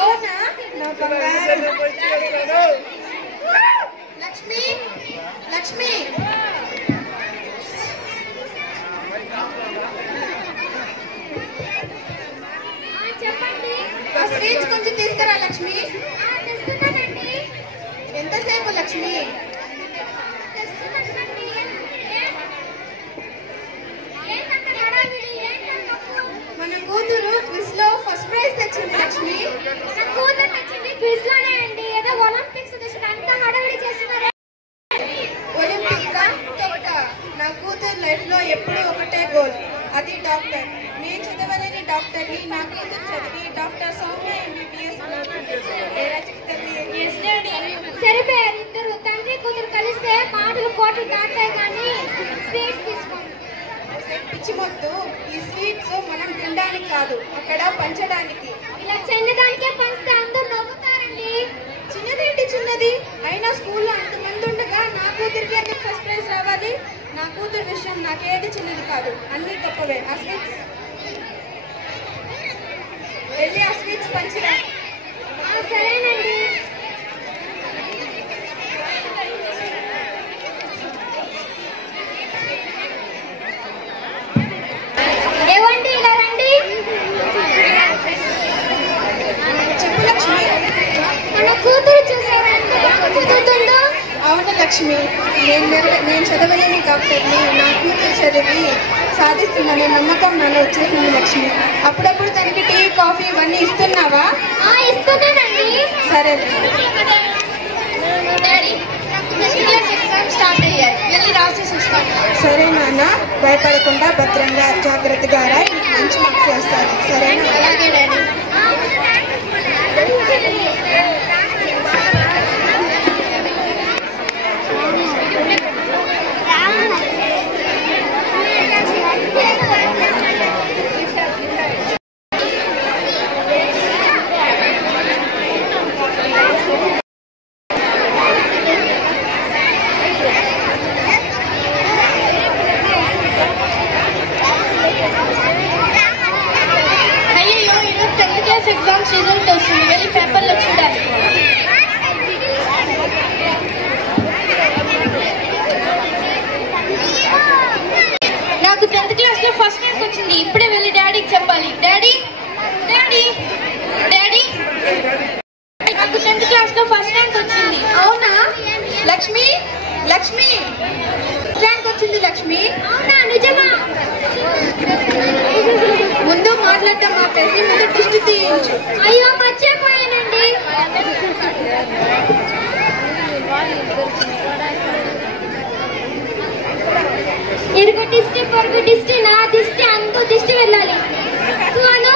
అవునా? లక్ష్మి లక్ష్మి చెప్పండి. స్వీట్స్ కొంచెం తీసుకురా లక్ష్మి. ఎంతసేపు లక్ష్మి? మన కూతురు క్విజ్ లో ఫస్ట్ ప్రైజ్ తెచ్చింది లక్ష్మి. నా కూతురు తెచ్చింది క్విజ్ లోనే అండి. ఏదో ఒలింపిక్స్ అంతా హడావిడి చేస్తున్నారే. ఒలింపిక్ నా కూతురు లైఫ్ లో ఎప్పుడు ఒకటే గోల్, అది డాక్టర్. నేను చదవలేని డాక్టర్ని నా కూతురు చదివి డాక్టర్ సౌమ్య ఎంబీబీఎస్. సరిపోయారు ఇద్దరు. తండ్రి కూతురు కలిస్తే మాటలు కోట్లు దాటాయి కానీ స్వీట్స్ తీసుకోండి. పిచ్చి మొద్దు, ఈ స్వీట్స్ మనం తినడానికి కాదు, అక్కడ పంచడానికి. ఇలా చిన్నదానికే పంచితే అందరూ నవ్వుతారండి. చిన్నదేంటి చిన్నది అయినా స్కూల్లో అంతమంది ఉండగా నా కూతురికి ఎందుకు ఫస్ట్ ప్రైజ్ రావాలి? నా కూతురు విషయం నాకేది చిన్నది కాదు, అన్ని గొప్పవే. ఆ స్వీట్స్ వెళ్ళి ఆ స్వీట్స్ పంచిరా. సరేనండి. ఏవండి ఇలా రండి. చెప్పు లక్ష్మి. మన కూతురు చూసారండి చదువుతుందో. అవును లక్ష్మి, నేను చదవలేని డాక్టర్ని నా కూతురు చదివి సాధిస్తుందనే నమ్మకం నాలో వచ్చేసింది లక్ష్మి. అప్పుడప్పుడు తనకి టీ కాఫీ ఇవన్నీ ఇస్తున్నావా? ఇస్తున్నానండి. సరే. స్టార్ట్ అయ్యాయి, వెళ్ళి రాసేసి వస్తాను. సరే నాన్న, భయపడకుండా భద్రంగా జాగ్రత్తగా రా, మంచి మార్క్స్ వేస్తారు. సరేనా? అలాగే డాడీ. ఎగ్జామ్స్ రిజల్ట్ వస్తుంది, వెళ్ళి పేపర్లో చూడాలి. నాకు 10th క్లాస్లో ఫస్ట్ ర్యాంక్ వచ్చింది. ఇప్పుడే వెళ్ళి డాడీకి చెప్పాలి. డాడీ డాడీ డాడీ నాకు 10th క్లాస్లో ఫస్ట్ ర్యాంక్ వచ్చింది. అవునా లక్ష్మి? లక్ష్మి ర్యాంక్ వచ్చింది లక్ష్మి. అవునా? నిజమా? ముందు మాట్లాడటం ఆపేసి ముందు దిష్టి తీయించు. అయ్యో మర్చిపోయానండి. ఇరుగు దిష్టి పొరుగు దిష్టి నా దిష్టి అంతూ దిష్టి వెళ్ళాలి. అను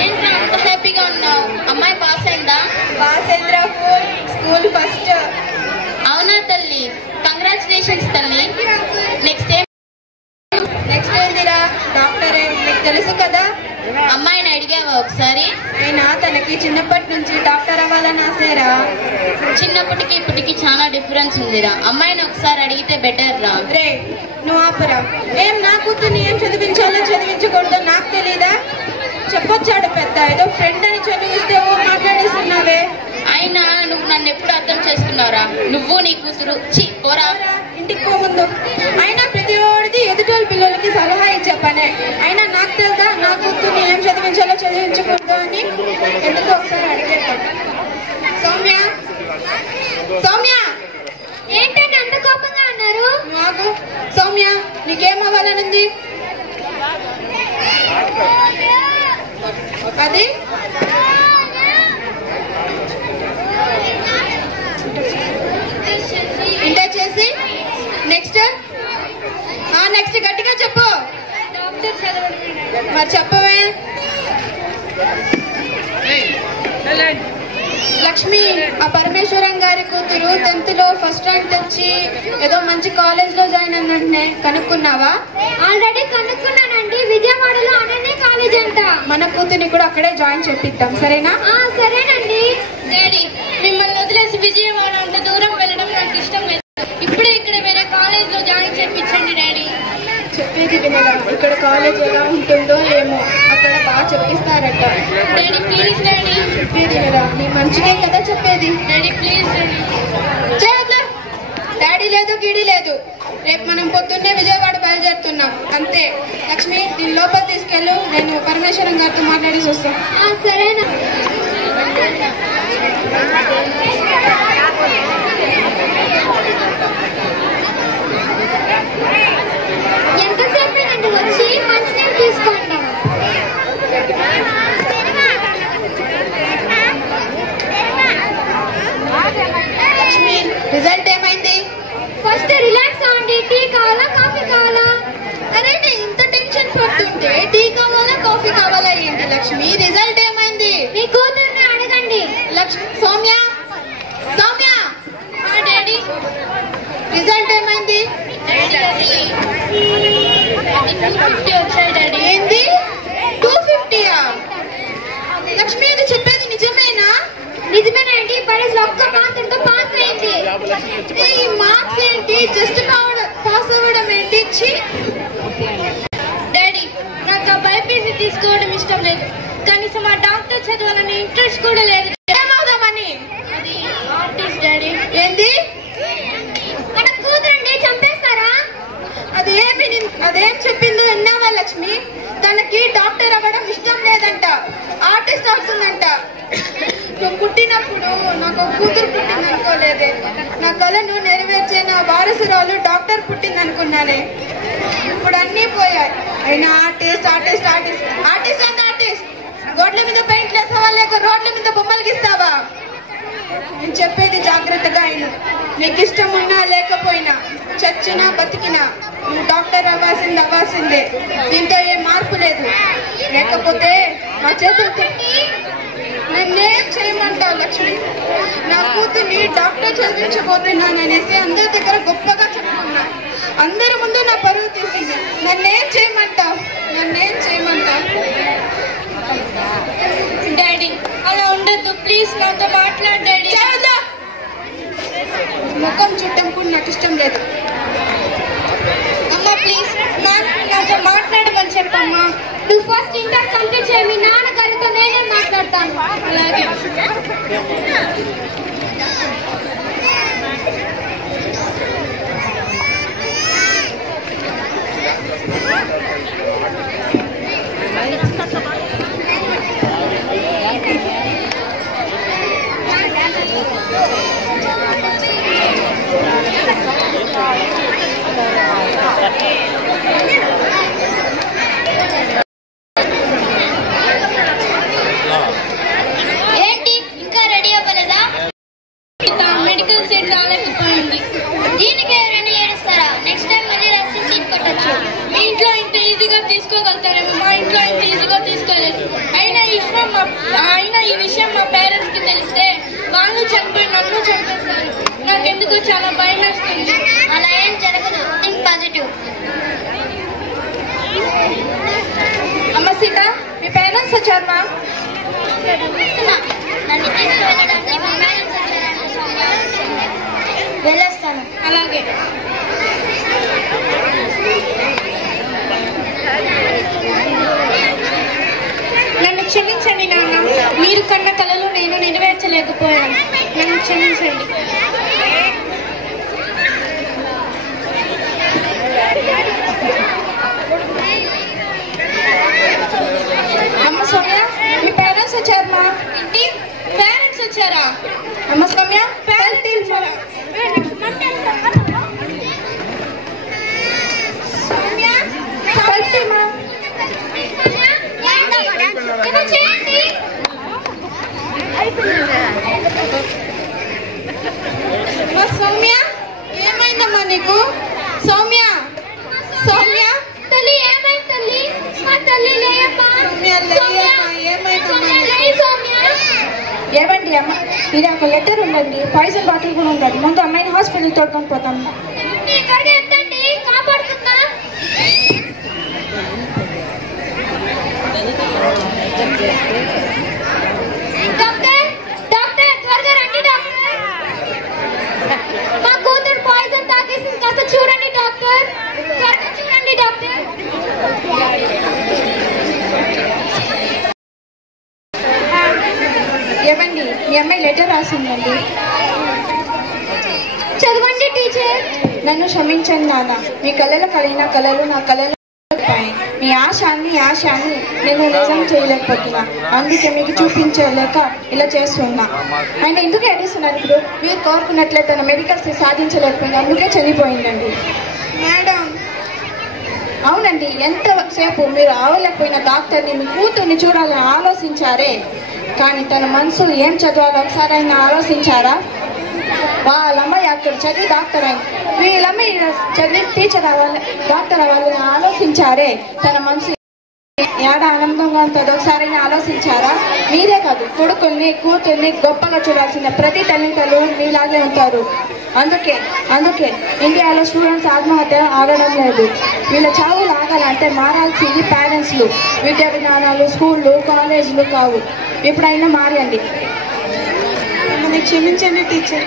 ఏంట్రా అంత హ్యాపీగా ఉన్నావు? అమ్మాయి పాస్ అయిందా? పాస్ అయిందిరా, స్కూల్ ఫస్ట్. అవునా తల్లి, కంగ్రాచులేషన్స్ తల్లి. నెక్స్ట్ ఏందిరా? డాక్టరే, నీకు తెలుసు కదా. అమ్మాయిని అడిగావా ఒకసారి? అయినా తనకి చిన్నప్పటి నుంచి డాక్టర్ అవ్వాలని ఆశరా. చిన్నప్పటికి ఇప్పటికి చాలా డిఫరెన్స్ ఉందిరా. అమ్మాయిని ఒకసారి అడిగితే బెటర్ రా. రే నువ్వు ఆపరా. ఏం నా కూతుర్ని ఏం చదివించాలో చదివించకూడదో నాకు తెలీదా? చెప్పొచ్చాడు పెద్ద, ఏదో ఫ్రెండ్ అని చదివిస్తే ఓ మాట్లాడేస్తున్నావే. అయినా నువ్వు నన్ను ఎప్పుడు అర్థం చేసుకున్నావురా? నువ్వు నీ కూతురు పోరా. ఇంటికి పోముందు. అయినా ప్రతి వాడిది ఎదుటోళ్ళ పిల్లలకి సలహా ఇచ్చే పనే. అయినా నాకు తెలుదా నా కూతుర్ని ఏం చదివించాలో చదివించకూడదు అని? ఎందుకు ఒకసారి అడిగేద్దాం. సౌమ్య సౌమ్య ఏంటంటే అంత కోపంగా ఉన్నారు? నాకు సౌమ్య నీకేం అవ్వాలనుంది? అది ఇంటర్ చేసి నెక్స్ట్ గట్టిగా చెప్పు. మరి చెప్పవే. లక్ష్మి, ఆ పరమేశ్వరం గారి కూతురు 10th లో ఫస్ట్ ర్యాంక్ తెచ్చి ఏదో మంచి కాలేజ్ లో జాయిన్ అన్నట్టే కనుక్కున్నావా? ఆల్రెడీ కనుక్కున్నానండి, విజయవాడలో అనన్య కాలేజ్ అంట. మన కూతుర్ని కూడా అక్కడే జాయిన్ చేపిద్దాం, సరేనా? సరేనండి. డాడీ, మిమ్మల్ని వదిలేసి విజయవాడ అంత దూరం వెళ్ళడం చెప్పేది వినరా? ఇక్కడ కాలేజ్ ఎలా ఉంటుందో ఏమో, అక్కడ బాగా చెప్పిస్తారట. Daddy please daddy. చెప్పేది వినరా? నీ మంచిగా కదా చెప్పేది. Daddy please daddy. చేయొద్దా? డాడీ లేదు గిడి లేదు. రేపు మనం పొద్దున్నే విజయవాడ బయలుదేరుతున్నాం అంతే. లక్ష్మి దీని లోపల తీసుకెళ్ళు, నేను పరమేశ్వరం గారితో మాట్లాడేసి వస్తాను. సరేనా? ఎంతసేపు వచ్చి మంచినీళ్ళు తీసుకోండి. లక్ష్మి రిజల్ట్ ఏమైంది? ఫస్ట్ రిలాక్స్ అవ్వండి. టీ కావాలా కాఫీ కావాలా? అరే నేను ఇంత టెన్షన్ పడుతుంటే టీ కావాలా కాఫీ కావాలా ఏంటి? లక్ష్మి రిజల్ట్ ఏమైంది? మీ కూతుర్ని అడగండి. లక్ష్మి సౌమ్య సౌమ్య డాడీ రిజల్ట్ ఏమైంది? 250 వచ్చాయి డాడీ. ఏంది 250? లక్ష్మి ఇది చెప్పేది నిజమేనా? నిజమేనండి. పరీక్షలో ఒక్క మార్కులతో పాస్ అయింది. ఈ మార్క్స్ ఏంటి? జస్ట్ పాస్ అవ్వడం ఏంటి? డాడీ నాకు ఆ బైపీసీ తీసుకోవడం ఇష్టం లేదు. కనీసం ఆ డాక్టర్ చదవాలని ఇంట్రెస్ట్ కూడా లేదు. ఏమవుదామని? అది ఆర్టిస్ట్ డాడీ. ఏంది? మన కూతురండి చంపేస్తారా? అదేం చెప్పిందో విన్నావా లక్ష్మి? తనకి డాక్టర్ అవ్వడం ఇష్టం లేదంట, ఆర్టిస్ట్ అవుతుందంట. నువ్వు పుట్టినప్పుడు నాకు కూతురు పుట్టింది అనుకోలేదే. నా కళను నెరవేర్చే నా వారసురాలు డాక్టర్ పుట్టింది అనుకున్నానే. ఇప్పుడు అన్నీ పోయాయి. అయినా ఆర్టిస్ట్ ఆర్టిస్ట్ ఆర్టిస్ట్ ఆర్టిస్ట్ అంత ఆర్టిస్ట్. గోడ్ల మీద పెయింట్లు వేస్తావా లేక రోడ్ల మీద బొమ్మలు గీస్తావా? నేను చెప్పేది జాగ్రత్తగా అయినా. నీకు ఇష్టం ఉన్నా లేకపోయినా, చచ్చినా బతికినా నువ్వు డాక్టర్ అవ్వాల్సిందే. దీంతో ఏ మార్పు లేదు. లేకపోతే నా చేతులతో నన్నేం చేయమంటావు లక్ష్మి? నా కూతుర్ని డాక్టర్ చదివించబోతున్నాననేసి అందరి దగ్గర గొప్పగా చెప్పుకున్నా. అందరి ముందు నా పరువు తీసింది. నన్నేం చేయమంటావు? డాడీ అలా ఉండద్దు ప్లీజ్. నాతో మాట్లాడు డాడీ. ముఖం చుట్టం కూడా నాకు ఇష్టం లేదు. అమ్మా ప్లీజ్ నాతో మాట్లాడమని చెప్పమ్మా. నువ్వు ఫస్ట్ ఇంటర్ కంప్లీట్ చేయి. మీ నాన్నగారితో నేనే మాట్లాడతాను. అలాగే. ఏంటి ఇంకా రెడీ అవ్వలేదా? మెడికల్ సీట్ రాలేకపోయింది. దీనికి ఎవరైనా ఏడుస్తారా? నెక్స్ట్ టైం మళ్ళీ రస్సింగ్ సీట్ కొట్టచ్చు. మీ ఇంట్లో ఇంత ఈజీగా తీసుకోగలుగుతారేమో, మా ఇంట్లో ఇంత ఈజీగా తీసుకోలేదు. అయినా ఈ విషయం మా పేరెంట్స్ కి తెలిస్తే వాళ్ళు చంపి నన్ను చంపేస్తారు. నాకెందుకు చాలా భయం వేస్తుంది. అలా ఏం జరగదు. Think positive. అమ్మ సీత, మీ పేరెంట్స్ వచ్చారమ్మా? నన్ను తీసుకువెళ్ళడానికి మా పేరెంట్స్ వచ్చారంటే వెళ్ళొస్తాను. అలాగే. నన్ను క్షమించండి నాన్న. మీరు కన్న కలలు నేను నెరవేర్చలేకపోయాను. నన్ను క్షమించండి. అమ్మ సౌమ్య, మీ పేరెంట్స్ వచ్చారమ్మా? ఏంటి పేరెంట్స్ వచ్చారా? అమ్మ సౌమ్య, పేరెంట్స్ సౌమ్య ఏమైందమ్మా నీకు? సౌమ్య సౌమ్య తల్లి ఏమైంది తల్లి? మా తల్లి లేయమ్మా. సౌమ్య ఏమైందమ్మా? ఏవండి అమ్మ, ఇది ఒక లెటర్ ఉందండి, పాయిజన్ బాటిల్ కూడా ఉందండి. ముందు అమ్మాయిని హాస్పిటల్ తోడుకొని పోతాం. ఎంతండి కాపాడుతుందా? డాక్టర్ డాక్టర్ త్వరగా రండి డాక్టర్. మా కూతురు పాయిజన్ తాగేసింది. కాస్త చూడండి డాక్టర్. త్వరగా చూడండి డాక్టర్. నన్ను క్షమించండి నాన్న. మీ కళలు కలిగిన కళలు నా కళలు మీ ఆశాన్ని నేను నిజం చేయలేకపోతున్నా. అందుకే మీకు చూపించలేక ఇలా చేస్తున్నా. ఆయన ఎందుకు ఏడుస్తున్నారు? ఇప్పుడు మీరు కోరుకున్నట్లే తన మెడికల్ సీట్ సాధించలేకపోయింది, అందుకే చనిపోయిందండి. మేడం, అవునండి, ఎంతసేపు మీరు ఆవలేకపోయిన డాక్టర్ని మీ కూతుర్ని చూడాలని ఆలోచించారే, కానీ తన మనసు ఏం చదవాలో ఒకసారి ఆయన ఆలోచించారా? వాళ్ళమ్మాయి అక్కడ చదివి డాక్టర్ అయింది, వీళ్ళమ్మాయి చదివి టీచర్ అవ్వాలి, డాక్టర్ అవ్వాలని ఆలోచించారే, తన మనసు ఏడా ఆనందంగా ఉంటుంది ఒకసారి ఆలోచించారా? మీరే కాదు, కొడుకుల్ని కూతుర్ని గొప్పగా చూడాల్సిన ప్రతి తల్లిదండ్రులు మీలాగే ఉంటారు. అందుకే ఇండియాలో స్టూడెంట్స్ ఆత్మహత్య ఆగడం లేదు. వీళ్ళ చావులు ఆగాలంటే మారాల్సింది పేరెంట్స్లు, విద్యా విధానాలు, స్కూళ్ళు, కాలేజీలు కావు. ఎప్పుడైనా మారండి. మమ్మల్ని క్షమించండి టీచర్.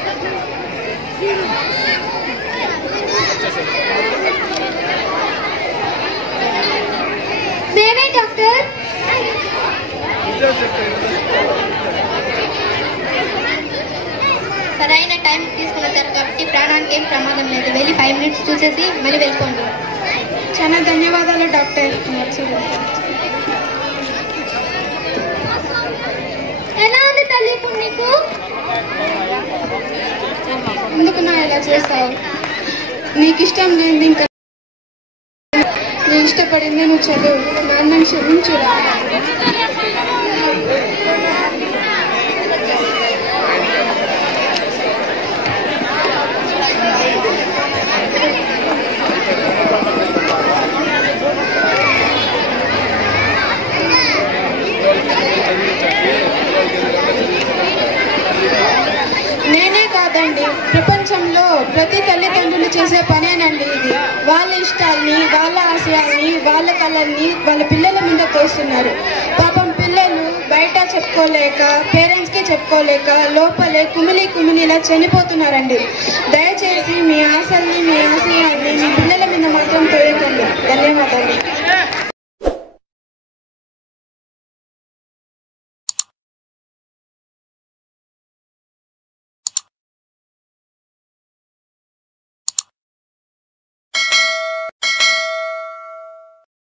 మేమే డాక్టర్. సరైన టైం తీసుకుని వచ్చారు కాబట్టి ప్రాణానికి ఏం ప్రమాదం లేదు. వెళ్ళి 5 మినిట్స్ చూసేసి మళ్ళీ వెళ్ళిపోండి. చాలా ధన్యవాదాలు డాక్టర్. ఎలా ఉంది తల్లి ఇప్పుడు నీకు? ఎందుకు నా ఇలా చేస్తావు? నీకు ఇష్టం లేదు, ఇంకా నేను ఇష్టపడిందే నువ్వు చదువు. నన్ను క్షమించురా. నేనే కాదండి, ప్రపంచంలో ప్రతి తల్లిదండ్రులు చేసే పనేనండి ఇది. వాళ్ళ ఇష్టాల్ని, వాళ్ళ ఆశయాల్ని, వాళ్ళ కళల్ని వాళ్ళ పిల్లల మీద తోస్తున్నారు. పాపం పిల్లలు బయట చెప్పుకోలేక, పేరెంట్స్కి చెప్పుకోలేక లోపలే కుమిలిలా చనిపోతున్నారండి. దయచేసి మీ ఆశల్ని, మీ ఆశయాల్ని మీ పిల్లల మీద మాత్రం తోయకండి. ధన్యవాదాలు.